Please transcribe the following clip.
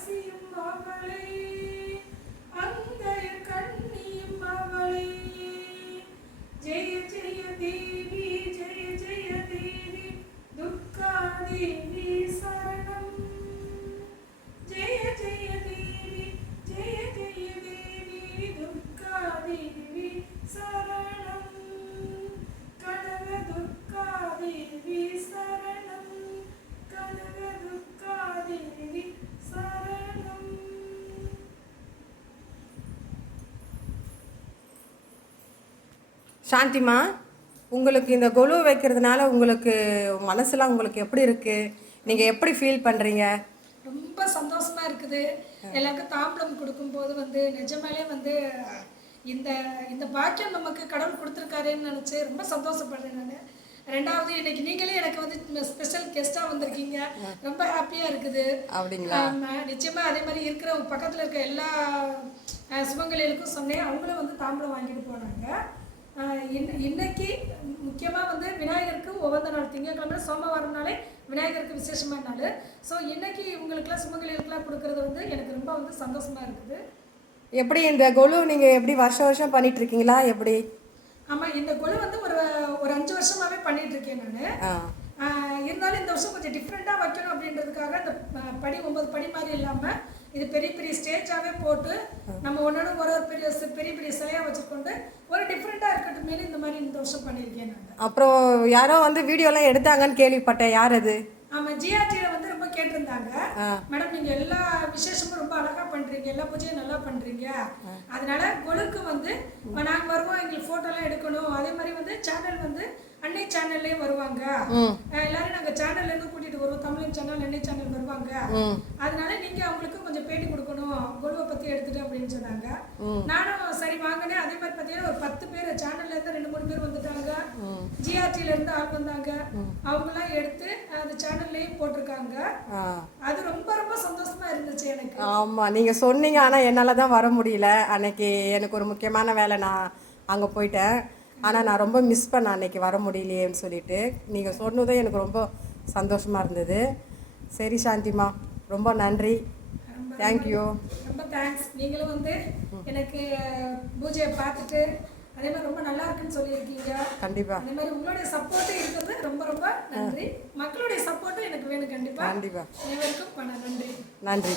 ராசியும் அவளே, அங்கய கண்ணியும் அவளே. ஜெய ஜெய தேவி ஜெய ஜெய தேவி துர்கா தேவி சரணம். ஜெய ஜெய தேவி ஜெய ஜெய தேவி துர்கா தேவி சரணம். கனக துர்கா தேவி சரணம். கனக துர்கா தேவி சரணம். சாந்திமா, உங்களுக்கு இந்த கொலு வைக்கிறதுனால உங்களுக்கு மனசுலாம் உங்களுக்கு எப்படி இருக்குது? நீங்கள் எப்படி ஃபீல் பண்ணுறீங்க? ரொம்ப சந்தோஷமா இருக்குது. எல்லாருக்கும் தாம்பலம் கொடுக்கும்போது வந்து நிஜமாலே வந்து இந்த இந்த பாக்கியம் நமக்கு கடவுள் கொடுத்துருக்காருன்னு நினச்சி ரொம்ப சந்தோஷப்படுறேன் நான். ரெண்டாவது இன்னைக்கு நீங்களே எனக்கு வந்து ஸ்பெஷல் கெஸ்ட்டாக வந்திருக்கீங்க, ரொம்ப ஹாப்பியாக இருக்குது. அப்படிங்களா? நிச்சயமாக அதே மாதிரி இருக்கிற பக்கத்தில் இருக்க எல்லா சுமங்கலிகளுக்கும் சொன்னேன், அவங்களும் வந்து தாம்பலம் வாங்கிட்டு போனாங்க. இன்னைக்கு முக்கியமாக வந்து விநாயகருக்கு உகந்த நாள், திங்கட்கிழமை சோமவாரம்னாலே விநாயகருக்கு விசேஷமான நாள். ஸோ இன்னைக்கு இவங்களுக்குலாம் சுமங்கலிகளுக்குலாம் கொடுக்கறது வந்து எனக்கு ரொம்ப வந்து சந்தோஷமாக இருக்குது. எப்படி இந்த கொலு நீங்கள் எப்படி வருஷம் பண்ணிட்டு இருக்கீங்களா எப்படி? ஆமாம், இந்த கொலு வந்து ஒரு 5 வருஷமாகவே பண்ணிட்டு இருக்கேன் நான். இருந்தாலும் இந்த வருஷம் கொஞ்சம் டிஃப்ரெண்ட்டாக வைக்கணும் அப்படின்றதுக்காக இந்த படி 9 படி மாதிரி இல்லாமல் இது பெரிய பெரிய ஸ்டேஜாகவே போட்டு நம்ம ஒன்று ஒரு பெரிய பெரிய சிலையாக வச்சுக்கொண்டு ஒரு டிஃப்ரெண்ட்டாக இருக்கட்டும் மேலே இந்த மாதிரி இந்த வருஷம் பண்ணியிருக்கேன் நான். அப்புறம் யாரோ வந்து வீடியோலாம் எடுத்தாங்கன்னு கேள்விப்பட்டேன், யார் அது? ஆமாம், ஜிஆர்டியில் வந்து ரொம்ப கேட்டிருந்தாங்க, மேடம் நீங்கள் எல்லா விசேஷமும் ரொம்ப அழகாக பண்ணுறீங்க, எல்லா பூஜையும் நல்லா பண்ணுறீங்க, அதனால கொலுக்கு வந்து நாங்கள் வருவோம், எங்களுக்கு ஃபோட்டோலாம் எடுக்கணும். அதே மாதிரி வந்து சேனல் வந்து அன்னை சேனல்லே வருவாங்க, எல்லாரும் நாங்கள் சேனல்லேருந்து கூட்டிகிட்டு வருவோம், தமிழ் சேனல் அன்னை சேனல் வருவாங்க, அதனால நீங்கள் அவங்களுக்கு கொஞ்சம் பேட்டி கொடுக்கணும் கொலுவை பற்றி எடுத்துட்டு அப்படின்னு சொன்னாங்க. நானும் சரி வாங்கினேன். அதே மாதிரி பார்த்தீங்கன்னா ஒரு 10 பேர் சேனல்லேருந்து 2-3 பேர் வந்துட்டாங்க, ஜிஆர்டியிலேருந்து ஆள் வந்தாங்க, அவங்களாம் எடுத்து அந்த சேனல்லையும் போட்டிருக்காங்க. அது ரொம்ப ரொம்ப சந்தோஷமா இருந்துச்சு எனக்கு. ஆமாம், நீங்கள் சொன்னீங்க, ஆனால் என்னால் தான் வர முடியல. அன்னைக்கு எனக்கு ஒரு முக்கியமான வேலை, நான் அங்கே போயிட்டேன். ஆனால் நான் ரொம்ப மிஸ் பண்ணேன் அன்றைக்கி வர முடியலையேன்னு சொல்லிட்டு. நீங்கள் சொன்னதே எனக்கு ரொம்ப சந்தோஷமாக இருந்தது. சரி சாந்திமா, ரொம்ப நன்றி, தேங்க்யூ. ரொம்ப தேங்க்ஸ். நீங்களும் வந்து எனக்கு பூஜையை பார்த்துட்டு அதே மாதிரி ரொம்ப நல்லா இருக்குன்னு சொல்லியிருக்கீங்க. கண்டிப்பாக. அதே மாதிரி உங்களுடைய சப்போர்ட்டும் இருக்கிறது ரொம்ப ரொம்ப நன்றி. மக்களுடைய சப்போர்ட்டும் எனக்கு வேணும் கண்டிப்பாக. கண்டிப்பாக. அனைவருக்கும் நன்றி. நன்றி.